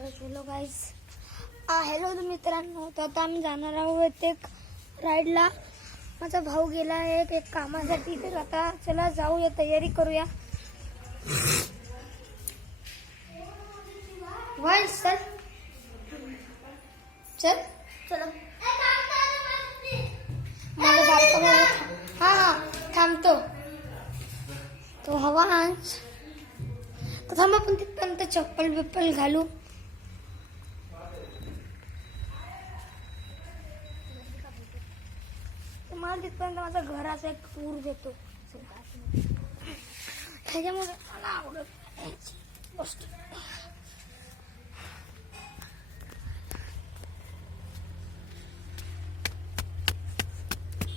Hello guys, hello मित्रांनो. तर आता आम्ही जाणार आहोत एक राईडला. माझा भाऊ गेला आहे एक कामासाठी, तर आता चला जाऊया, तयारी करूया. वाईस चल चल चलो. माझा बाप हा थांबतो तो हवा आज. तर थांबा, पण तिथपर्यंत चप्पल बिप्पल घालू. मला तिथपर्यंत माझा घराचा एक टूर देतो. त्याच्यामुळे मला आवडत गोष्ट.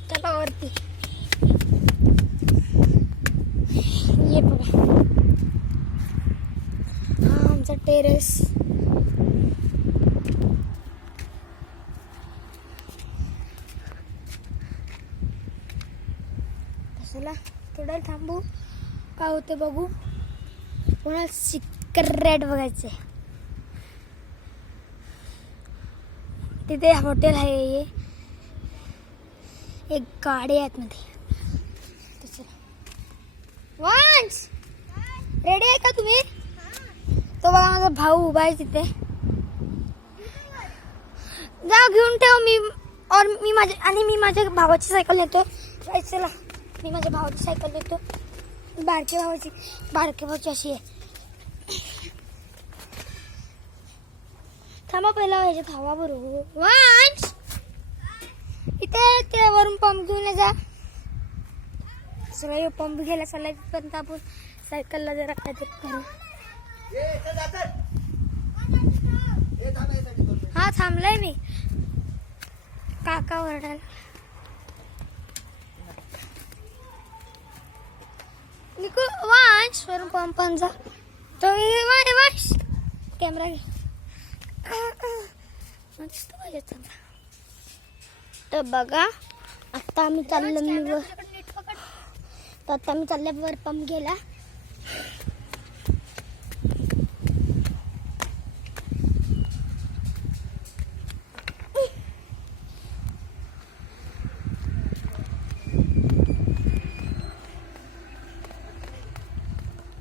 चला वरती. ये बघा, हा आमचा टेरेस. चला थोडं थांबू, काय होते बघू. कोणाला सिक्रेट बघायचे. तिथे हॉटेल आहे, एक गाडी आहे मध्ये. वांस रेडी आहे का तुम्ही? तो बघा माझा भाऊ उभा आहे तिथे. जा घेऊन ठेव. मी माझ्या भावाची सायकल नेतो. चला, मी माझ्या भावाची सायकल देतो. बारके भावाची अशी आहे. थांबा, पहिला ह्याच्यात हवा बरोबर. वांस इथे ते वरून पंप घेऊन जा. सगळं पंप घ्यायला चाललाय, पण आपण सायकलला जरा काहीतरी करू. हा थांबलाय मी. काका ओरडायला. निकू वांस वरून पंप जा. तो वांस कॅमेरा घे. तर बघा, आता आम्ही चाललो वर पंप गेला.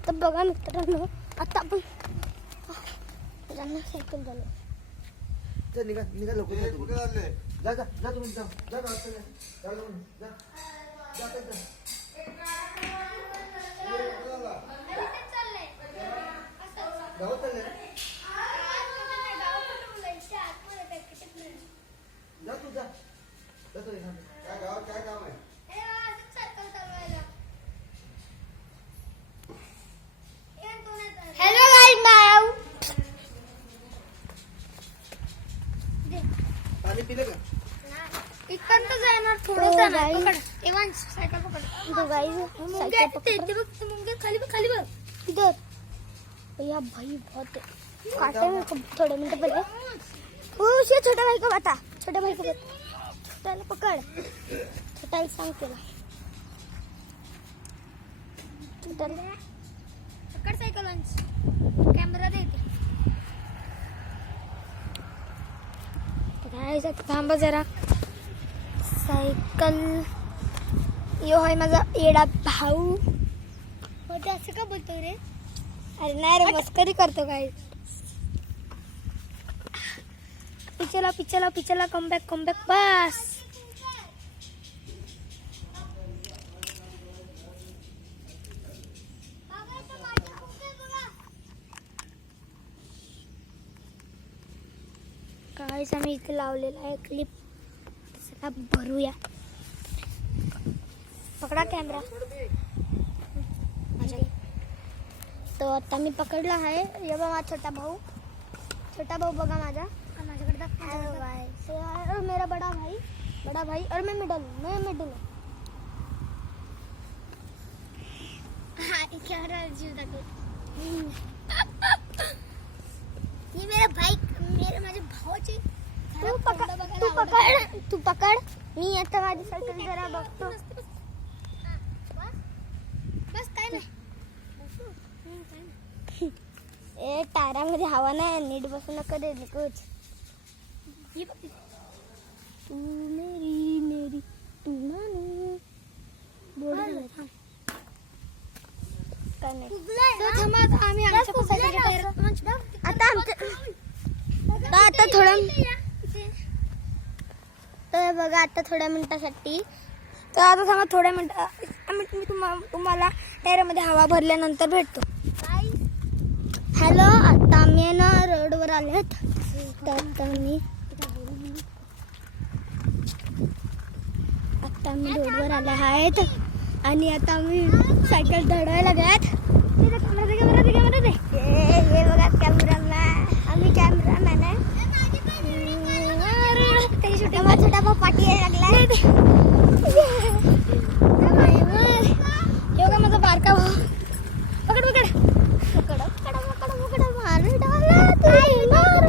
तर बघा मित्रांनो, आता आपण सायकल झालो. निघा लवकर. जा जा जा तुम्ही जा जा जा जा जा. काय काम आहे? Hello guys, bye. पाणी पिले का? इकडं जाणार थोडं जाणार. पकड एवांस सायकल पकड. खाली बघ इधर. भैया भाई बहुत काटे मेरे को थोड़े मिनट पहले. उसे छोटे भाई को बता. छोटे भाई को छोट्याला पकड. छोट्याला सांग त्याला. छोट्याला पकड सायकल. वांस कॅमेरा देते. थांबा जरा. सायकल यो आहे माझा येडा भाऊ. होते असं का बोलतो रे? अरे नाही रे, मस्करी करतो काय. पिचला कमबॅक बस. काय आम्ही इथे लावलेला आहे क्लिप. चला भरूया. पकडा कॅमेरा. तो आता मी पकडला आहे. ये बघा माझा छोटा भाऊ बघा माझा. माझ्याकडे मेरा बड़ा भाई और मैं मिडल हूँ. ये मेरा भाई, माझ्या भावाचे. तू पकड. मी आता माझी सायकल जरा बघतो. बस काय नाही. ए टायरामध्ये हवा नाही, नीट बसू नका रे निकोच. तू मेरी मेरी तू मानू. काय नाही. आता थोडं तर बघा आता थोड्या मिनिटासाठी तर आता सांगा थोड्या मिनिटं मी तुम्हाला टायरमध्ये हवा भरल्यानंतर भेटतो. हॅलो, आता आम्ही ना रोडवर आलेत. तर आता आम्ही रोडवर आले आहेत आणि आता आम्ही सायकल चढवायला गेल्यात. हे बघा कॅमेरामॅन, आम्ही कॅमेरामॅन आहे. छोटा भाऊ पाठी यायला लागला. बघा माझा बारका भाऊ. पकड पकड पकड पकड पकड पकड मार डाला तुझे मार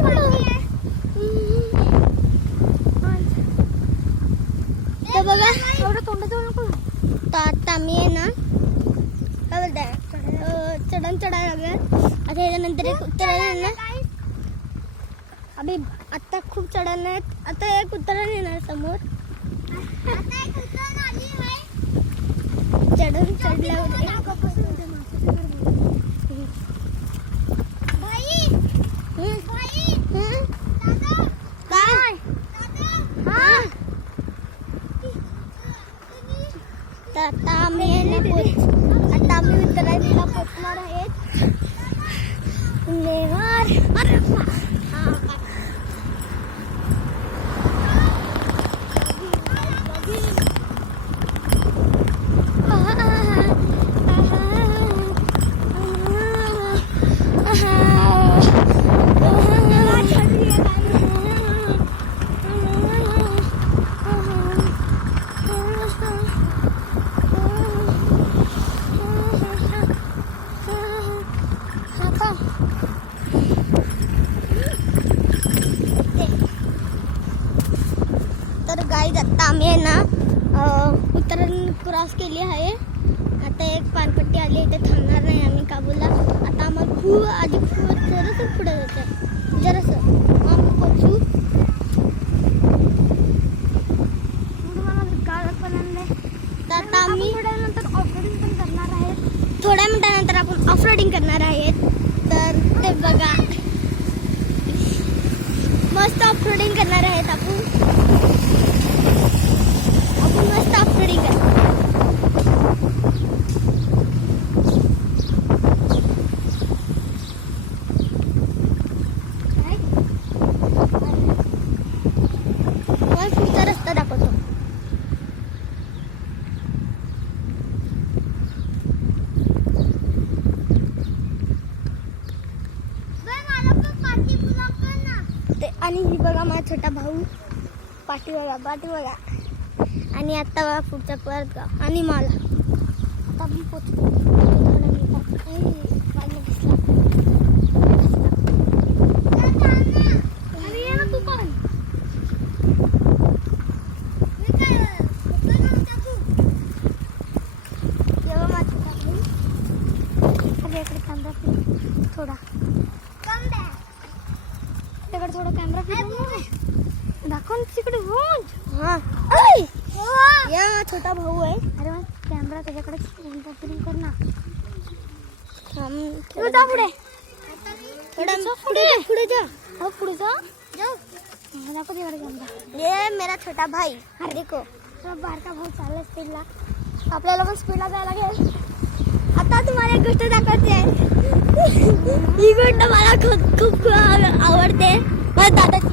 तर बघा एवढं तोंडाचं नको. तर आता आम्ही आहे ना काय बोलताय चढायला लागलं. आता याच्यानंतर एक उतरायला ना अभि आता खूप चढायला आहेत. आता एक उतरायला येणार समोर. चढून चढल्यावर काय तर आता आम्ही उतरायला पोचणार आहेत. तर गाईज आता आम्ही आहे ना उतरण क्रॉस केली आहे. आता एक पानपट्टी आली, इथे थांबणार नाही आम्ही काबूलला. आता आम्हाला खूप आधी जरासं पुढे जायचं जरासं आम्ही पोचू. तर आता आम्ही थोड्या मिनिटानंतर आपण ऑफ रोडिंग करणार आहेत. तर ते बघा मस्त ऑफ रोडिंग करणार आहेत आपण मस्त ऑफ रोडिंग करणार. पुढचा रस्ता दाखवतो. आणि ही बघा माझा छोटा भाऊ. पाठी बघा आणि आता बघा पुढचा परत गाव आणि मला. आता मी पोचतो. थोडा थोडा कॅमेरा दाखव तिकडे. हा या छोटा भाऊ आहे. अरे मग कॅमेरा त्याच्याकडे कर ना. पुढे पुढे जा. हो पुढे जा. दाखव तिकडे कॅमेरा. ये मेरा छोटा भाई. अरे देखो बारका भाऊ चालला स्पीडला. आपल्याला पण स्पीडला जायला लागेल. आता तुम्हाला एक गोष्ट दाखवते. ही गोष्ट मला खूप आवडते. माझ्या दादाची